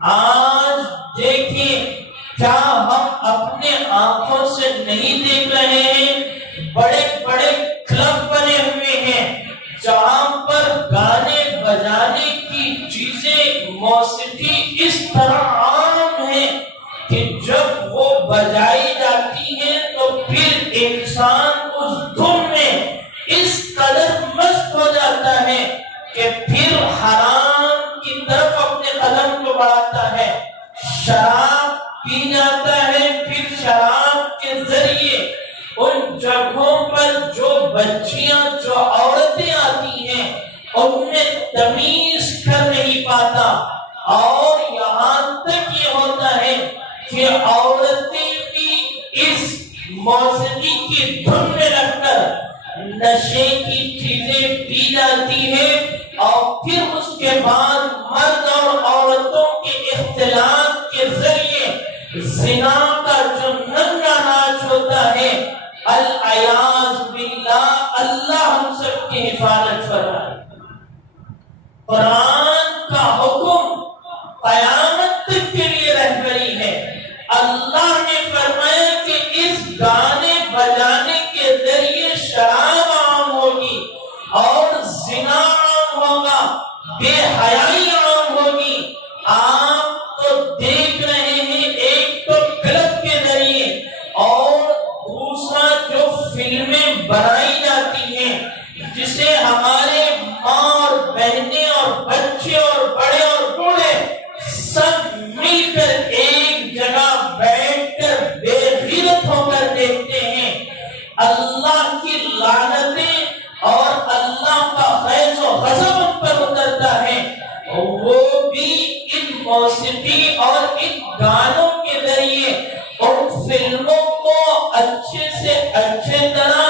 آج دیکھیں کیا ہم اپنے آنکھوں سے نہیں دیکھ رہے ہیں؟ بڑے بڑے کلب بنے ہوئے ہیں جہاں پر گانے بجانے کی چیزیں، موسیقی اس طرح عام ہے کہ جب وہ بجائی جاتی ہے تو پھر انسان اس دھن میں اس قدر مست ہو جاتا ہے کہ پھر حرام کی طرف اپنے قدم کو بڑھاتا ہے، شراب پی جاتا ہے، پھر شراب کے ذریعے ان جگہوں پر جو بچیاں، جو عورتیں آتی ہیں ان میں تمیز کر نہیں پاتا، اور یہاں تک یہ ہوتا ہے کہ عورتیں بھی اس موسیقی کی دھن میں لگ کر نشے کی چیزیں پی جاتی ہیں، اور پھر اس کے بعد مرد اور عورتوں کے اختلاط کے ذریعے زنا کا جو ننگا ناچ ہوتا ہے، العیاذ باللہ، اللہ ہم سب کی حفاظت فرمائے۔ قرآن کا حکم قیامت تک کے لیے رہبری ہے۔ اللہ نے فرمایا کہ اس گانے بجانے کے ذریعے شراب عام ہوگی اور زنا عام ہوگا، بے حیائی عام ہوگی۔ آپ تو دیکھ رہے ہیں ایک تو کلب کے ذریعے، اور دوسرا جو فلمیں بنائی جاتی ہیں جسے ہمارے ماں اور بہنیں اور بچے اور بڑے اور بوڑھے سب مل کر ایک جگہ بیٹھ کر بے غیرت ہو کر دیکھتے ہیں، اللہ کی لعنتیں اور اللہ کا فیض و غضب ان پر اترتا ہے۔ وہ بھی ان موسیقی اور ان گانوں کے ذریعے ان فلموں کو اچھے سے اچھے طرح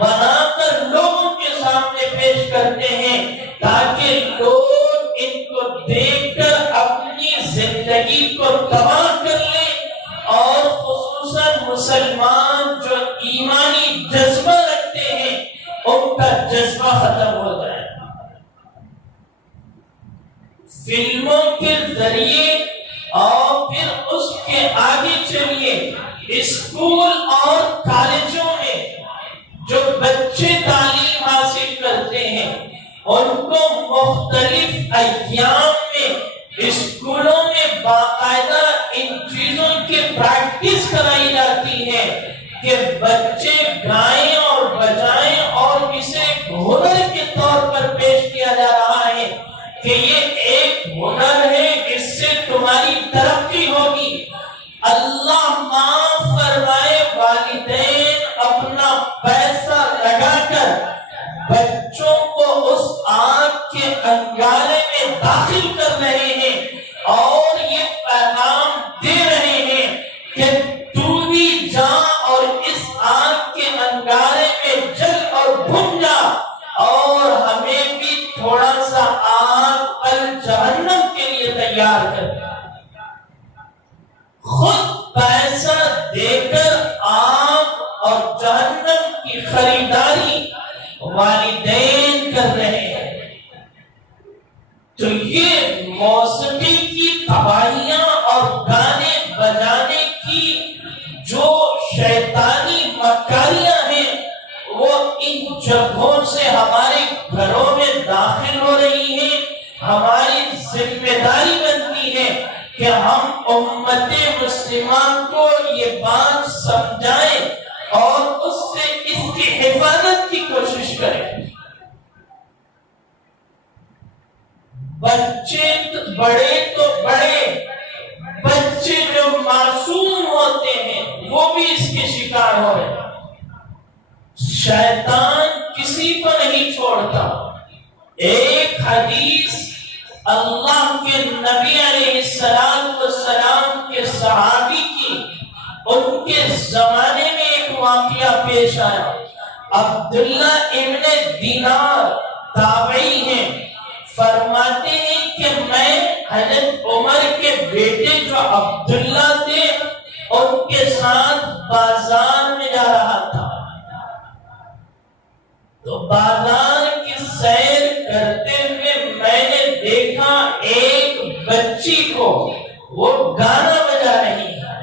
بنا کر لوگوں کے سامنے پیش کرتے ہیں تاکہ لوگ ان کو دیکھ کر اپنی زندگی کو تباہ کر لیں، اور خصوصاً مسلمان جو ایمانی جذبہ رکھتے ہیں ان کا جذبہ ختم ہو جائے۔ فلموں کے ذریعے اور پھر اس کے آگے چلیے اسکول اور کالجوں میں جو بچے تعلیم حاصل کرتے ہیں ان کو مختلف ایام میں اسکولوں میں باقاعدہ ان چیزوں کی پریکٹس کرائی جاتی ہے کہ بچے گائیں اور بجائیں، اور اسے ہنر کے طور پر پیش کیا جا رہا ہے کہ یہ ایک ہنر ہے، اس سے تمہاری ترقی ہوگی۔ اللہ معاف فرمائے، والدین اپنا پیسہ لگا کر بچوں کو اس آگ کے انگارے میں داخل کر رہے ہیں اور یہ پیغام دے رہے ہیں کہ تو بھی جا اور اس آگ کے انگارے میں جل اور بھن جا، اور ہمیں بھی تھوڑا سا آگ الجہنم کے لیے تیار کر۔ خود پیسہ دے کر آگ اور جہنم کی خریداری والدین کر رہے ہیں۔ تو یہ موسیقی کی تباہیاں اور گانے بجانے کی جو شیطانی مکاریاں ہیں وہ ان جگہوں سے ہمارے گھروں میں داخل ہو رہی ہیں۔ ہماری ذمہ داری بنتی ہے کہ ہم امت مسلمان کو یہ بات سمجھائیں اور اس سے اس کی حفاظت کی کوشش کریں۔ بچے بڑے تو بڑے، بچے جو معصوم ہوتے ہیں وہ بھی اس کے شکار ہو رہے ہیں۔ شیطان کسی کو نہیں چھوڑتا۔ ایک حدیث اللہ کے نبی علیہ السلام کے صحابی کی، ان کے زمانے میں ایک واقعہ پیش آیا۔ عبداللہ ابن دینار تابعی ہیں، فرماتے ہیں کہ میں حضرت عمر کے بیٹے جو عبداللہ تھے ان کے ساتھ بازار میں جا رہا تھا، تو بازار کی سیر کرتے ہوئے میں نے دیکھا ایک بچی بچی کو وہ گانا بجا رہی ہے،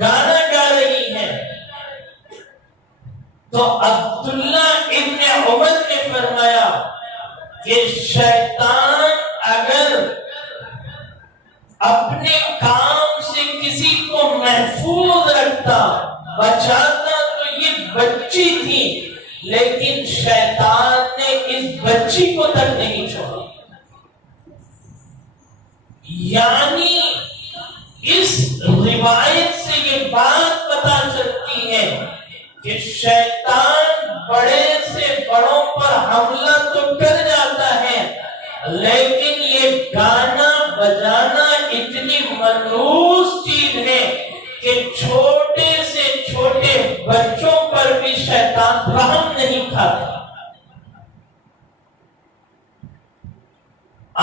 گانا گا رہی ہے، تو عبداللہ ابن عمر نے فرمایا کہ شیطان اگر اپنے کام سے کسی کو محفوظ رکھتا، بچاتا، تو یہ بچی تھی، لیکن شیطان نے اس بچی کو تک نہیں چھوڑا۔ یعنی اس روایت سے یہ بات پتہ چلتی ہے کہ شیطان بڑے سے بڑوں پر حملہ تو کر جاتا ہے، لیکن یہ گانا بجانا اتنی منحوس چیز ہے کہ چھوٹے سے چھوٹے بچوں پر بھی شیطان رحم نہیں کھاتا۔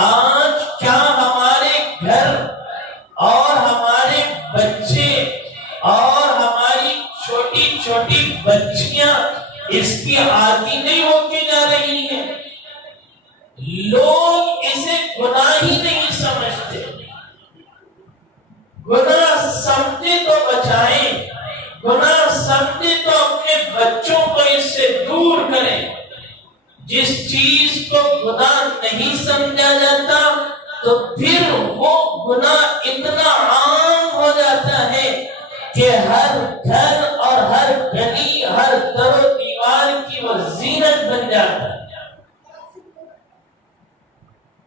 آج کیا ہمارے گھر اور ہمارے بچے اور ہماری چھوٹی چھوٹی بچیاں اس کی عادی نہیں ہو کے جا رہی ہیں؟ لوگ اسے گناہ ہی نہیں سمجھتے۔ گناہ سمجھے تو بچائیں، گناہ سمجھے تو اپنے بچوں کو اس سے دور کریں۔ جس چیز کو گناہ نہیں سمجھا جاتا تو پھر وہ گناہ اتنا عام ہو جاتا ہے کہ ہر گھر اور ہر گلی، ہر در و دیوار کی وہ زینت بن جاتا ہے۔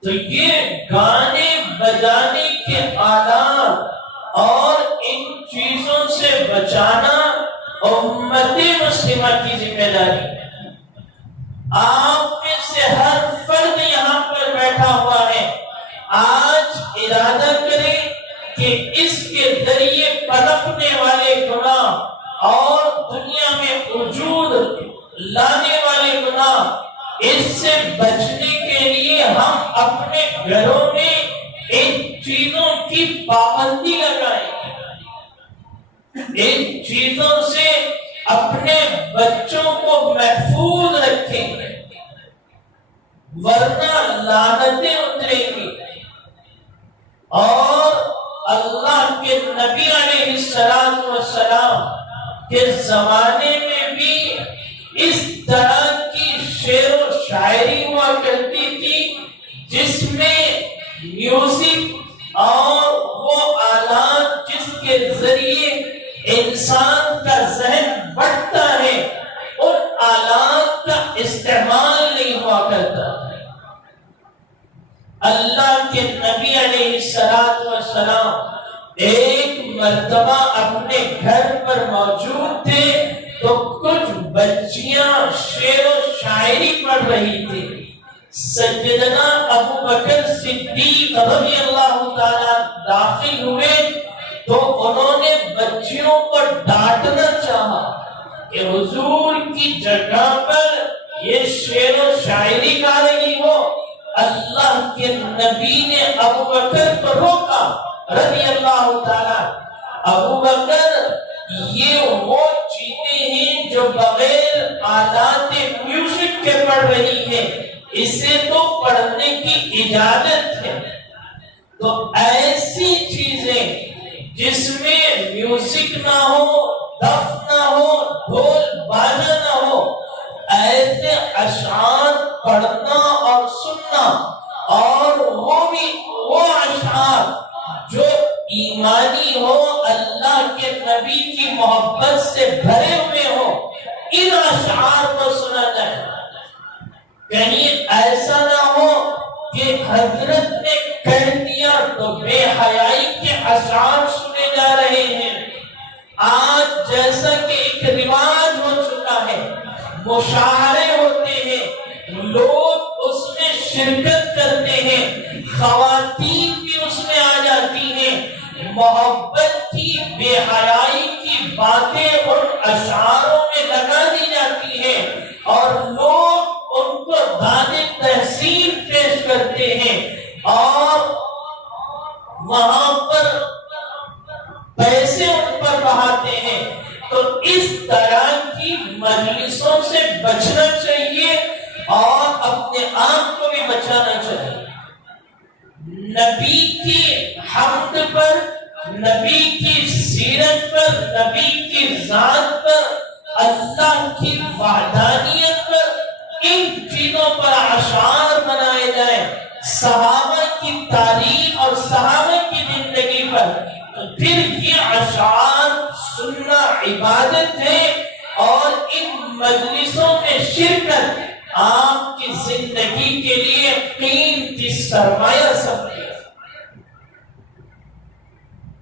تو یہ گانے بجانے کے آلات اور ان چیزوں سے بچانا امت مسلمہ کی ذمہ داری ہے۔ آپ میں سے ہر فرد یہاں پر بیٹھا ہوا ہے، آج ارادہ کریں کہ اس کے ذریعے پنپنے والے گناہ اور دنیا میں وجود لانے والے گناہ، اس سے بچنے کے لیے ہم اپنے گھروں میں ان چیزوں کی پابندی لگائیں، ان چیزوں سے اپنے بچوں کو محفوظ رکھیں، ورنہ لعنتیں اتریں گی۔ اور اللہ کے نبی علیہ السلام کے زمانے میں بھی اس طرح کی شعر و شاعری ہوا کرتی تھی جس میں میوزک اور وہ آلات جس کے ذریعے انسان کا ذہن بڑھتا ہے، ان آلات کا استعمال نہیں ہوا کرتا۔ اللہ کے نبی علیہ السلام ایک مرتبہ اپنے گھر پر موجود تھے تو کچھ بچیاں شعر و شاعری پڑھ رہی تھی۔ سیدنا ابو بکر صدیق رضی اللہ تعالیٰ داخل ہوئے تو انہوں نے بچیوں کو ڈانٹنا چاہا کہ حضور کی جگہ پر یہ شعر و شاعری گا رہی ہو۔ اللہ کے نبی نے ابو بکر کو روکا رضی اللہ تعالیٰ۔ ابو بکر، یہ وہ چیزیں ہیں جو بغیر آلات میوزک کے پڑھ رہی ہیں، اسے تو پڑھنے کی اجازت ہے۔ تو ایسی چیزیں جس میں میوزک نہ ہو، دف نہ ہو، ڈھول باجا نہ ہو، ایسے اشعار پڑھنا اور سننا، اور وہ بھی وہ اشعار جو ایمانی ہو، اللہ کے نبی کی محبت سے بھرے ہوئے ہو، ان اشعار کو سنا جائے۔ کہیں ایسا نہ ہو کہ حضرت نے کہہ دیا تو بے حیائی کے اشعار سنے جا رہے ہیں۔ آج جیسا کہ ایک رواج ہو چکا ہے، مشاعرے ہوتے ہیں، لوگ اس میں شرکت کرتے ہیں، خواتین بھی اس میں آ جاتی ہیں، محبت کی، بے حیائی کی باتیں ان اشعاروں میں لگا دی جاتی ہیں، اور لوگ ان کو داد تحسین پیش کرتے ہیں اور وہاں پر پیسے ان پر بہاتے ہیں۔ تو اس طرح کی مجلسوں سے بچنا چاہیے اور اپنے آپ کو بھی بچانا چاہیے۔ نبی کی نبی کی سیرت پر، نبی کی ذات پر، اللہ کی وحدانیت پر، ان چیزوں پر اشعار بنائے جائیں، صحابہ کی تاریخ اور صحابہ کی زندگی پر، تو پھر یہ اشعار سننا عبادت ہے، اور ان مجلسوں میں شرکت آپ کی زندگی کے لیے قیمتی سرمایہ سمجھے۔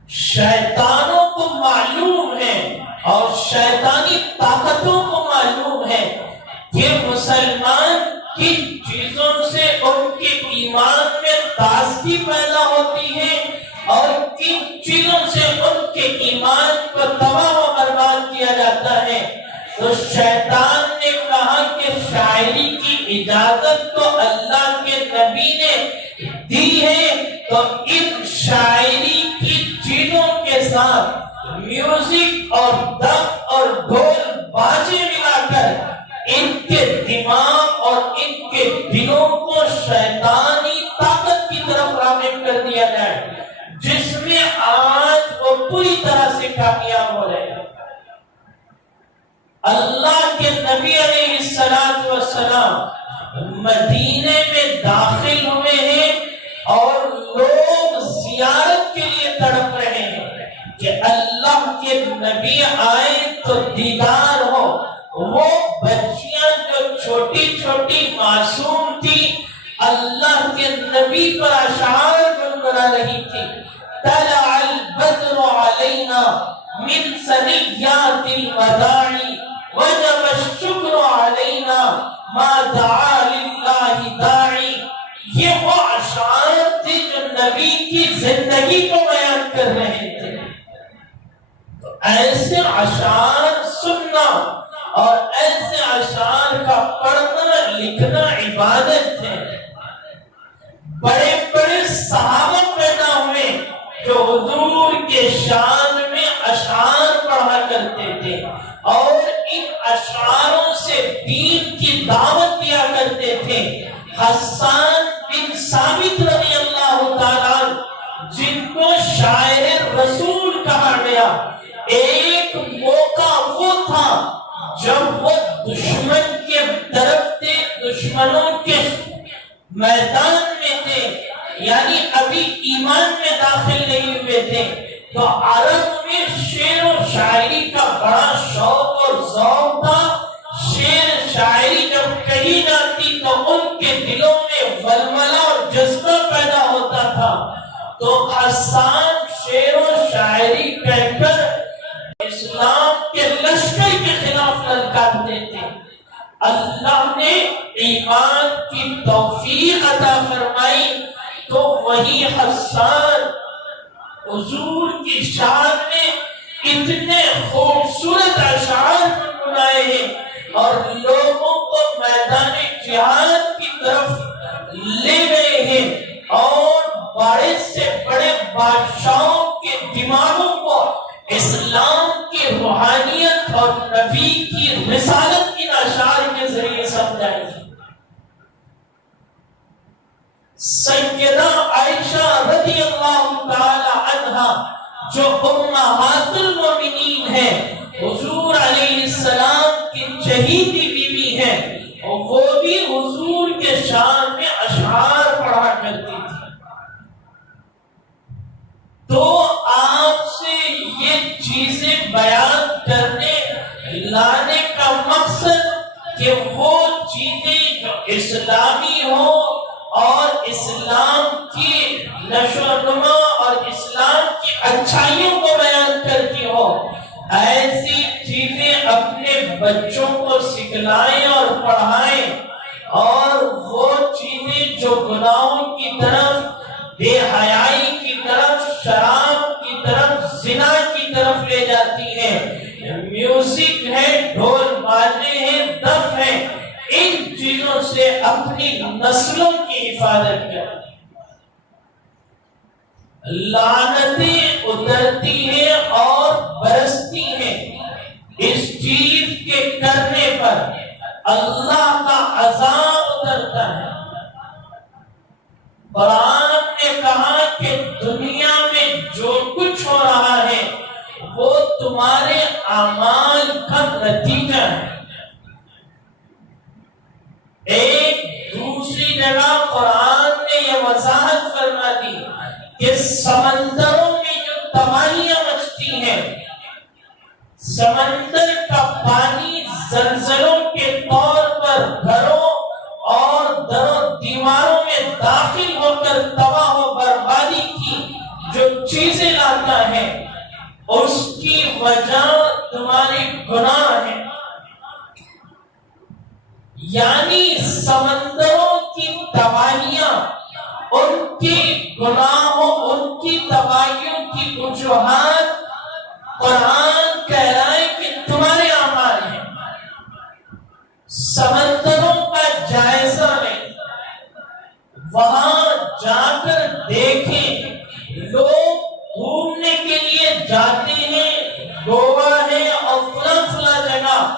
شیطانوں کو معلوم ہے اور شیطانی طاقتوں کو معلوم ہے کہ مسلمان کن چیزوں سے ان کے ایمان میں تازگی پیدا ہوتی ہے اور کن چیزوں سے ان کے ایمان کو تباہ و برباد کیا جاتا ہے۔ تو شیطان نے کہا کہ شاعری کی اجازت تو اللہ کے نبی نے دی ہے، تو ان شاعری کی چیزوں کے ساتھ میوزک اور دف اور ڈھول باجے ملا کر ان کے دماغ اور ان کے دلوں کو شیطانی طاقت کی طرف راغب کر دیا جائے، جس میں آج وہ پوری طرح سے کامیاب ہو رہے ہیں۔ اللہ کے نبی علیہ السلام مدینے میں داخل ہوئے ہیں اور لوگ زیارت کے لیے تڑپ رہے ہیں کہ اللہ کے نبی آئے تو دیدار ہو۔ وہ بچیاں جو چھوٹی چھوٹی معصوم تھی اللہ کے نبی پر اشعار گنگنا رہی تھی۔ طلع البدر علینا من ثنیات الوداع وجب الشکر علینا ما دعا للہ داعی۔ یہ وہ اشعار تھے جو نبی کی زندگی کو بیان کر رہے تھے۔ تو ایسے اشعار سننا اور ایسے اشعار کا پڑھنا لکھنا عبادت ہے۔ بڑے بڑے صحابہ پیدا ہوئے جو حضور کے شان میں اشعار پڑھا کرتے تھے اور ان اشعاروں سے دین کی دعوت دیا کرتے تھے۔ حسان بن ثابت رضی اللہ تعالیٰ جن کو شاعر رسول کہا گیا، ایک موقع وہ تھا جب وہ دشمن کے طرف تھے، دشمنوں کے میدان میں تھے، یعنی ابھی ایمان میں داخل نہیں ہوئے تھے، تو عرب میں شعر و شاعری کا بڑا شوق اور ذوق تھا۔ شعر شاعری جب کہی جاتی تو ان کے دلوں میں ولولہ اور جذبہ پیدا ہوتا تھا۔ تو حسان شعر و شاعری کہہ کر اسلام کے لشکر کے خلاف للکارتے تھے۔ اللہ نے ایمان کی توفیق عطا فرمائی تو وہی حسان حضور کی شان میں اتنے خوبصورت اشعار گنگنائے ہیں اور لوگوں کو میدان جہاد کی طرف لے گئے ہیں، اور بڑے سے بڑے بادشاہوں کے دماغوں کو اسلام کی روحانیت اور نبی کی رسالت کی اشعار کے ذریعے سمجھائی۔ سیدہ عائشہ رضی اللہ تعالی عنہا جو امہات المومنین ہیں، حضور علیہ السلام کی چہیتی بیوی ہیں، وہ بھی حضور کے شان میں اشعار پڑھا کرتی تھی۔ تو آپ سے یہ چیزیں بیان کرنے لانے کا مقصد کہ وہ چیزیں جو اسلامی ہو اور اسلام کی نشو و نما اور اسلام کی اچھائیوں کو بیان کرتی ہو، ایسی چیزیں اپنے بچوں کو سکھلائیں اور پڑھائیں، اور وہ چیزیں جو گناہوں کی طرف، بے حیائی کی طرف، شراب کی طرف، زنا کی طرف لے جاتی ہیں، میوزک ہے، ڈھول باجے ہیں، دف ہے، ان چیزوں سے اپنی نسلوں کی حفاظت کریں۔ لعنتیں اترتی ہیں اور برستی ہیں اس چیز کے کرنے پر، اللہ کا عذاب اترتا ہے۔ قرآن نے کہا کہ دنیا میں جو کچھ ہو رہا وہ تمہارے اعمال کا نتیجہ ہے۔ ایک دوسری جگہ قرآن نے یہ وضاحت فرما دی کہ سمندروں میں جو تباہیاں مچتی ہیں، سمندر کا پانی زلزلوں کے طور پر گھروں اور دروں دیواروں میں داخل ہو کر تباہ و بربادی کی جو چیزیں لاتا ہے، اس کی وجہ تمہاری گناہ ہے۔ یعنی سمندروں کی تباہیاں ان کی گناہوں، ان کی تباہیوں کی وجوہات قرآن کہہ رہا ہے کہ تمہارے اعمال ہیں۔ سمندروں کا جائزہ لیں، وہاں جا کر دیکھیں، لوگ گھومنے کے لیے جاتے ہیں، گوا ہے اور فلاں جگہ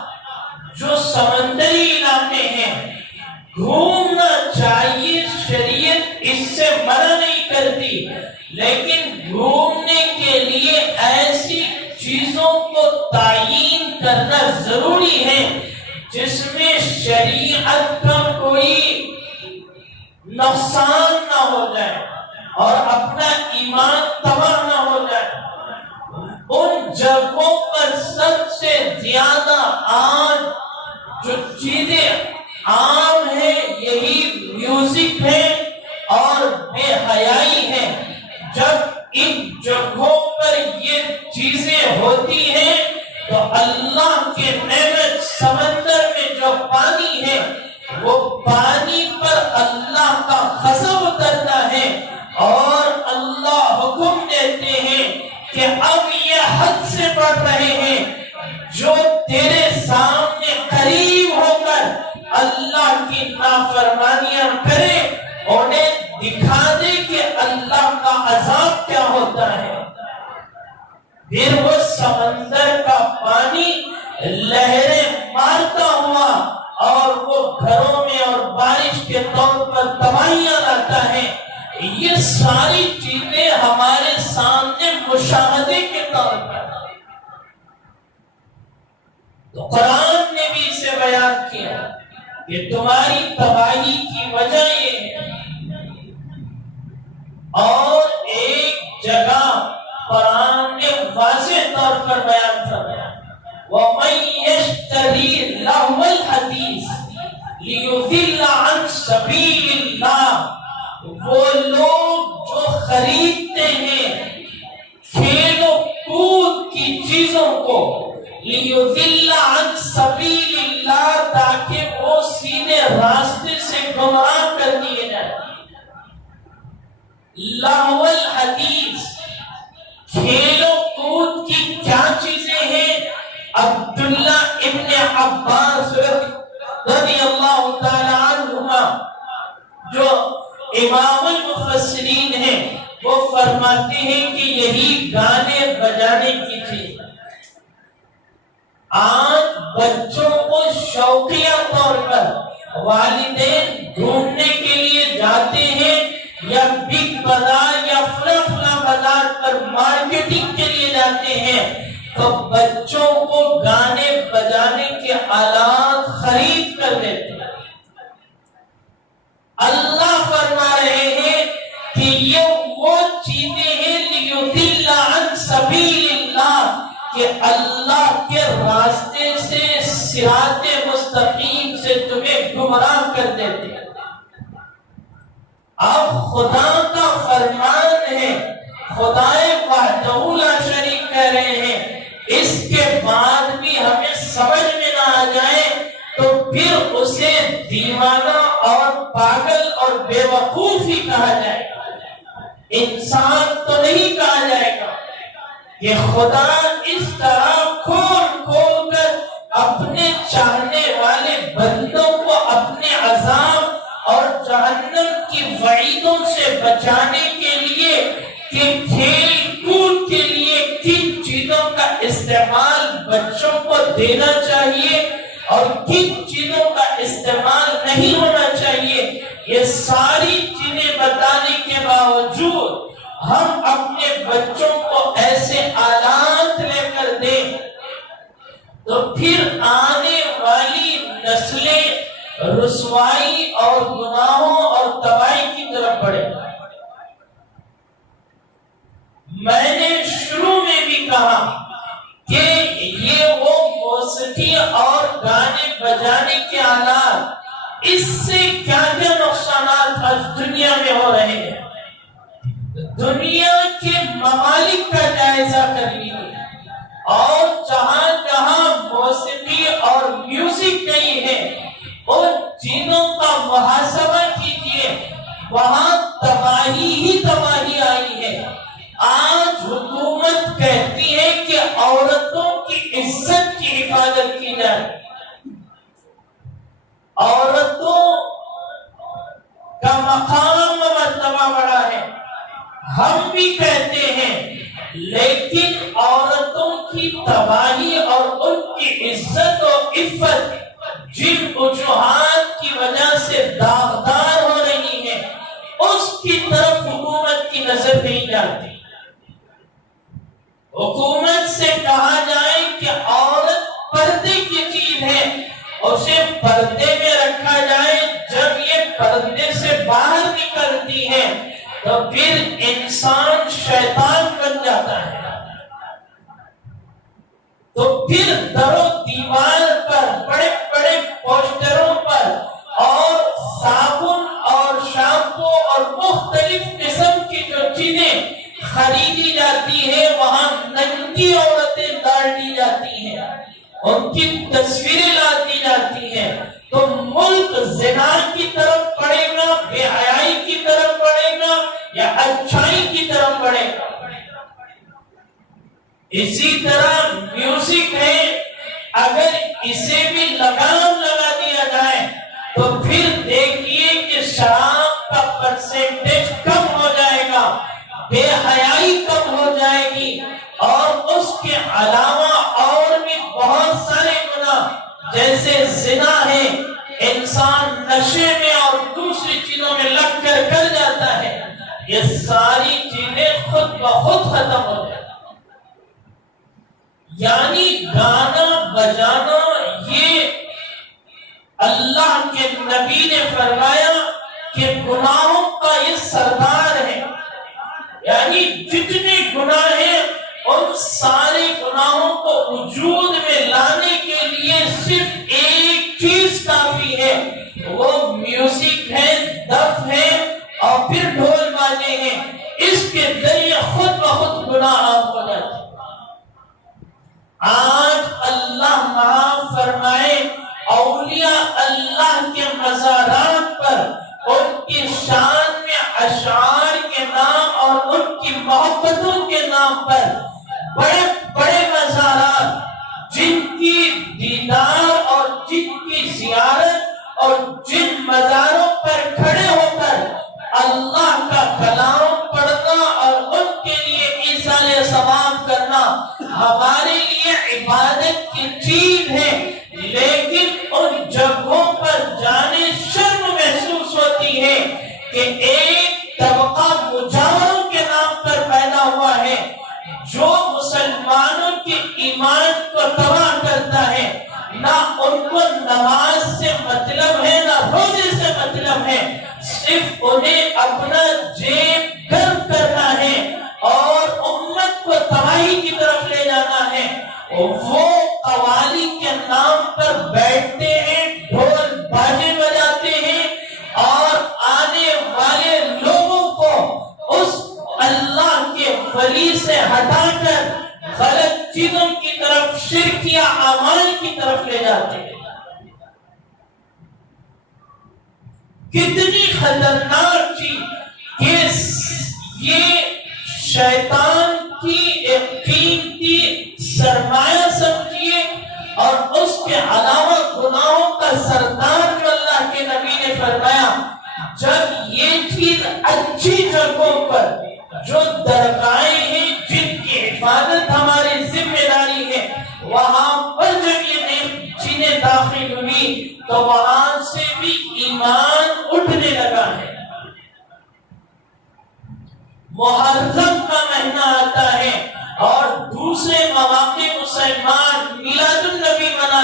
جو سمندری علاقے ہیں، گھومنا چاہیے، شریعت اس سے منع نہیں کرتی، لیکن گھومنے کے لیے ایسی چیزوں کو تعیین کرنا ضروری ہے جس میں شریعت کا کوئی نقصان نہ ہو جائے اور اپنا ایمان تباہ نہ ہو جائے۔ ان جگہوں پر سب سے زیادہ آج جو چیزیں عام ہیں یہی میوزک ہے اور بے حیائی ہے۔ جب ان جگہوں پر یہ چیزیں ہوتی ہیں تو اللہ کے نعمت سمندر میں جو پانی ہے وہ پانی پر اللہ کا غضب اترتا ہے اور اللہ حکم دیتے ہیں کہ اب یہ حد سے بڑھ رہے ہیں، جو تیرے سامنے قریب ہو کر اللہ کی نافرمانیاں کرے انہیں دکھا دے کہ اللہ کا عذاب کیا ہوتا ہے۔ پھر وہ سمندر کا پانی لہریں مارتا ہوا اور وہ گھروں میں اور بارش کے طور پر تباہیاں لاتا ہے۔ یہ ساری چیزیں ہمارے سامنے مشاہدے کے طور پر، تو قرآن نے بھی اسے بیان کیا کہ تمہاری تباہی کی وجہ یہ ہے۔ اور ایک جگہ قرآن نے واضح طور پر بیان فرمایا، وَمَن يَشْتَرِي لَهْوَ الْحَدِيثِ لِيُضِلَّ عَن سَبِيلِ اللَّهِ، وہ لوگ جو خریدتے ہیں کھیل و کود کی چیزوں کو، لِيُضِلَّ عَن سَبِيلِ اللَّهِ، تاکہ وہ سیدھے راستے سے گمراہ کر دیے جائیں۔ لہو الحدیث، کھیل و کود کی کیا چیزیں ہیں؟ عبداللہ ابن عباس رضی اللہ تعالی عنہما جو امام المفسرین ہیں وہ فرماتے ہیں کہ یہی گانے بجانے کی چیز۔ آج بچوں کو شوقیہ طور پر والدین گھومنے کے لیے جاتے ہیں یا بگ بازار یا فلاں بازار پر مارکیٹنگ کے لیے جاتے ہیں تو بچوں کو گانے بجانے کے آلات خرید کر دیتے ہیں۔ اللہ فرما رہے ہیں کہ یہ وہ چیزیں ہیں لیضل عن سبیل اللہ، کہ اللہ کے راستے سے، صراط مستقیم سے تمہیں گمراہ کر دیتے ہیں۔ اب خدا کا فرمان ہے، خدا وحدہ لا شریک کہہ رہے ہیں، اس کے بعد بھی ہمیں سمجھ میں نہ آ جائے تو پھر اسے دیوانہ اور پاگل اور بے وقوف ہی کہا جائے گا، انسان تو نہیں کہا جائے گا۔ کہ خدا اس طرح کھول کھول کر اپنے چاہنے والے بندوں کو اپنے عذاب اور جہنم کی وعیدوں سے بچانے کے لیے کہ کھیل کود کے لیے کن چیزوں کا استعمال بچوں کو دینا چاہیے اور کن چیزوں کا استعمال نہیں ہونا چاہیے، یہ ساری چیزیں بتانے کے باوجود ہم اپنے بچوں کو ایسے آلات میں پھر آنے والی نسلیں رسوائی اور گناہوں اور تباہی کی طرف بڑھے. میں نے شروع میں بھی کہا کہ یہ وہ موسیقی اور گانے بجانے کے آلات، اس سے کیا کیا نقصانات آج دنیا میں ہو رہے ہیں. دنیا کے ممالک کا جائزہ کر لیجیے اور جہاں جہاں موسیقی اور میوزک نہیں ہے ان چیزوں کا محاسبہ کیجیے، وہاں تباہی ہی تباہی آئی ہے. آج حکومت کہتی ہے کہ عورتوں کی عزت کی حفاظت کی جائے، عورتوں کا مقام و مرتبہ بڑا ہے، ہم بھی کہتے ہیں، لیکن عورتوں کی تباہی اور ان کی عزت و عفت جن وجوہات کی وجہ سے داغدار ہو رہی ہے اس کی طرف حکومت کی نظر نہیں جاتی. حکومت سے کہا جائے کہ عورت پردے کی چیز ہے، اسے پردے میں رکھا جائے. جب یہ پردے سے باہر نکلتی ہے تو پھر انسان شیطان بن جاتا ہے. تو پھر در و دیوار پر بڑے بڑے پوسٹروں پر اور صابن اور شیمپو اور مختلف قسم کی جو چیزیں خریدی جاتی ہے وہاں ننگی عورتیں ڈال دی جاتی ہیں، ان کی تصویریں لا دی جاتی ہیں. تو ملک زنا کی طرف بڑھے گا، بے حیائی کی طرف بڑھے گا یا اچھائی کی طرف بڑھے گا؟ اسی طرح میوزک ہے، اگر اسے بھی لگام لگا دیا جائے تو پھر دیکھیے کہ شراب کا پرسنٹیج کم ہو جائے گا، بے حیائی کم ہو جائے گی، اور اس کے علاوہ اور بھی بہت سارے گناہ جیسے زنا ہے، انسان نشے میں اور دوسری چیزوں میں لگ کر جاتا ہے، یہ ساری چیزیں خود بخود ختم ہو جائیں. یعنی گانا بجانا یہ اللہ کے نبی نے فرمایا کہ گناہوں کا یہ سردار ہے. یعنی جتنے گناہ ہیں ان سارے گناہوں کو وجود میں لانے کے لیے صرف ایک چیز کافی ہے، وہ میوزک ہے، دف ہے اور پھر ڈھول باجے ہیں. اس کے ذریعے خود بخود گناہ آپ ہو جاتے ہیں. آج اللہ معاف فرمائے اولیاء اللہ کے مزارات پر ان کی شان میں اشعار کے نام اور ان کی محبتوں کے نام پر بڑے بڑے مزارات جن کی دیدار اور جن کی زیارت اور جن مزاروں پر کھڑے ہو کر اللہ کا کلام پڑھنا اور ان کے لیے ایصال ثواب کرنا ہمارے لیے عبادت کی چیز ہے، لیکن ان جگہوں پر جانے شرم محسوس ہوتی ہے کہ ایک طبقہ مجاوروں کے نام پر پیدا ہوا ہے جو مسلمانوں کے ایمان کو تباہ کرتا ہے. نہ ان کو نماز سے مطلب ہے نہ روزے سے مطلب ہے، صرف انہیں اپنا جیب گرم کرنا ہے اور امت کو تباہی کی طرف لے جانا ہے. وہ قوالی کے نام پر بیٹھتے ہیں، ڈھول باجے بجاتے ہیں اور آنے والے لوگوں کو اس اللہ کے ولی سے ہٹا کر غلط چیزوں کی طرف، شرکیہ اعمال کی طرف لے جاتے ہیں. کتنی خطرناک چیز کہ یہ شیطان کی ایک قیمتی سرمایہ سمجھیے اور اس کے علاوہ گناہوں کا سردار جو اللہ کے نبی نے فرمایا. جب یہ چیز اچھی جگہوں پر جو درگاہیں ہیں جن کی حفاظت ہماری ذمہ داری ہے وہاں پر جب یہ چیزیں داخل ہوئی تو وہاں سے بھی ایمان اٹھنے لگا ہے. محرم کا مہینہ آتا ہے اور دوسرے مواقع مسلمان میلاد النبی منا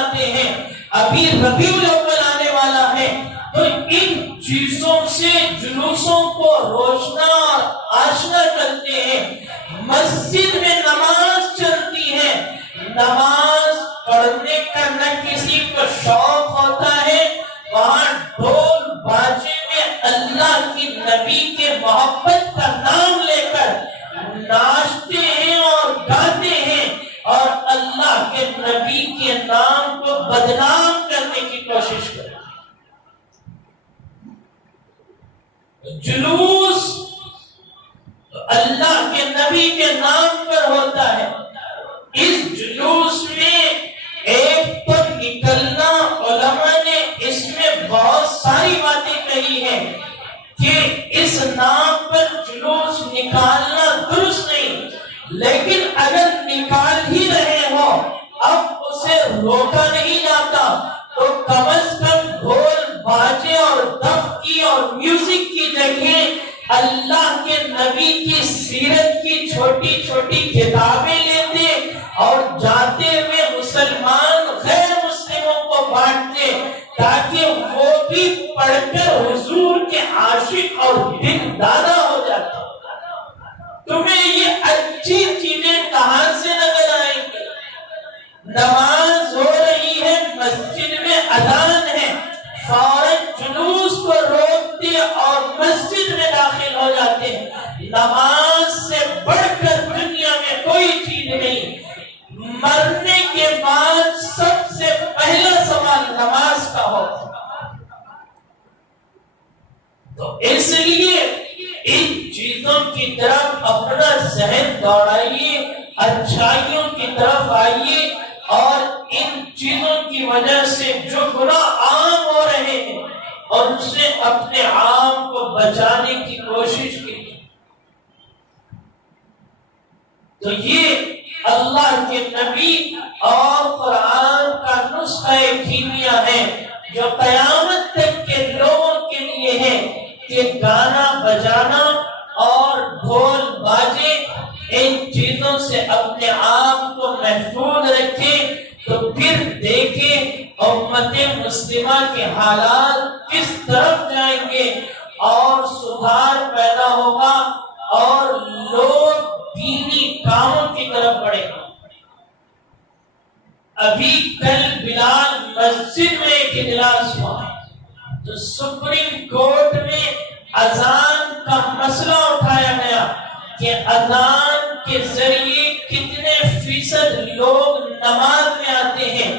ربیع الاول آنے والا ہے، تو ان چیزوں سے جلوسوں کو روشنا اور آشنا کرتے ہیں۔ مسجد میں نماز چلتی ہے، نماز پڑھنے کا نہ کسی کو شوق ہوتا ہے، وہاں ڈھول باجے میں اللہ کی نبی کے محبت کا نام لے کر ناچتے ہیں اور گاتے ہیں اور اللہ کے نبی کے نام کو بدنام کرنے کی کوشش کرتے ہیں۔ جلوس اللہ کے نبی کے نام پر ہوتا ہے، اس جلوس میں ایک تو نکلنا، علماء نے اس میں بہت ساری باتیں کہی ہیں کہ اس نام پر جلوس نکالنا درست نہیں، لیکن اگر نکال ہی رہے ہو اب اسے روکا نہیں جاتا تو کم از کم ڈھول باجے اور دف کی اور میوزک کی جگہ اللہ کے نبی کی سیرت کی چھوٹی چھوٹی کتابیں لیتے اور جاتے ہوئے مسلمان غیر مسلموں کو بانٹتے تاکہ وہ بھی پڑھ کر حضور کے عاشق اور دل دادا ہو جاتے۔ تمہیں یہ اچھی چیزیں کہاں سے نظر آئیں گی؟ نماز ہو رہی ہے، مسجد میں اذان ہے، فوراً جلوس کو روکتے اور مسجد میں داخل ہو جاتے ہیں۔ نماز سے بڑھ کر دنیا میں کوئی چیز نہیں۔ مرنے کے بعد سب سے پہلا سوال نماز کا ہوتا ہے، تو اس لیے ان چیزوں کی طرف اپنا ذہن دوڑائیے، اچھائیوں کی طرف آئیے اور ان چیزوں کی وجہ سے جو گناہ عام ہو رہے ہیں اور اس سے اپنے آپ کو بچانے کی کوشش کیجیے۔ تو یہ اللہ کے نبی اور قرآن کا نسخہ کیمیا ہے جو قیامت تک کے لوگوں کے لیے ہے کہ گانا بجانا اور ڈھول باجے ان چیزوں سے اپنے آپ کو محفوظ رکھیں، تو پھر دیکھیں امت مسلمہ کے حالات کس طرف جائیں گے اور سدھار پیدا ہوگا اور لوگ دینی کاموں کی طرف بڑھیں گے۔ ابھی کل بلال مسجد میں ایک اجلاس ہوا تو سپریم کورٹ میں اذان کا مسئلہ اٹھایا گیا کہ اذان کے ذریعے کتنے فیصد لوگ نماز میں آتے ہیں۔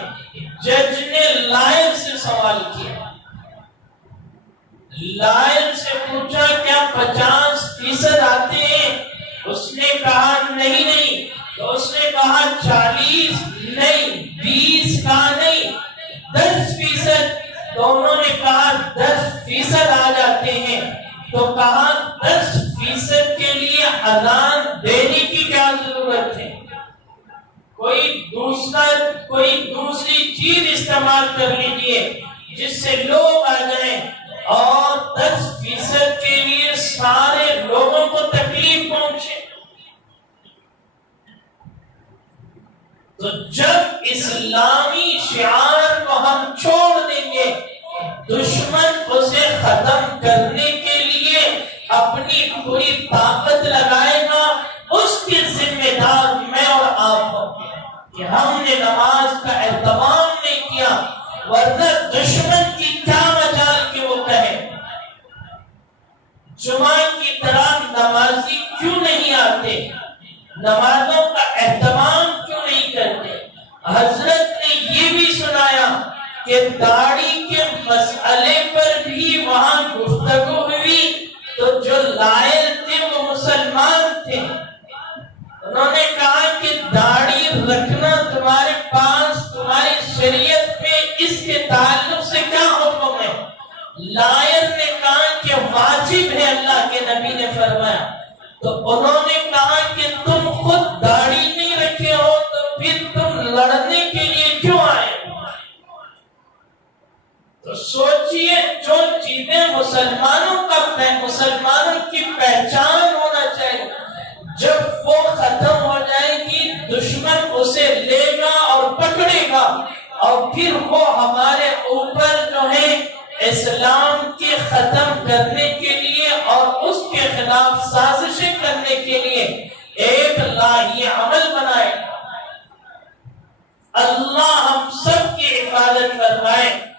جج نے لائن سے سوال کیا، لائن سے پوچھا کیا 50% آتے ہیں؟ اس نے کہا نہیں، تو اس نے کہا 40 نہیں، 20 کا نہیں، 10%۔ دونوں نے کہا 10% آ جاتے ہیں، تو کہا 10% کے لیے اذان دینے کی کیا ضرورت ہے؟ کوئی دوسری چیز استعمال کر لیجئے جس سے لوگ آ جائیں، اور 10% کے لیے سارے لوگوں کو تکلیف پہنچے۔ تو جب اسلامی شعار کو ہم چھوڑ دیں گے، دشمن اسے ختم کرنے کے لیے اپنی پوری طاقت لگائے گا۔ اس کے ذمہ دار میں اور آپ ہوں گے کہ ہم نے نماز کا اہتمام نہیں کیا، ورنہ دشمن کی کیا مجال کہ وہ کہے جمعہ کی طرح نمازی کیوں نہیں آتے، نمازوں کا اہتمام کیوں نہیں کرتے۔ حضرت نے یہ بھی سنایا کہ داڑھی کے مسئلے پر بھی وہاں گفتگو ہوئی، تو جو لائل تھے وہ مسلمان تھے، انہوں نے کہا کہ داڑھی رکھنا تمہارے پاس تمہاری شریعت میں اس کے تعلق سے کیا حکم ہے؟ لائل نے کہا کہ واجب ہے، اللہ کے نبی نے فرمایا۔ تو انہوں نے کہا کہ تم خود داڑھی نہیں رکھے ہو تو پھر تم لڑنے کے لیے کیوں آئے؟ تو سوچئے جو چیزیں مسلمانوں کی پہچان ہونا چاہیے، جب وہ ختم ہو جائے گی دشمن اسے لے گا اور پکڑے گا اور پھر وہ ہمارے اوپر جو ہے اسلام کے ختم کرنے کے لیے اور اس کے خلاف سازشیں کرنے کے لیے ایک لاہی عمل بنائے. اللہ ہم سب کی حفاظت فرمائے.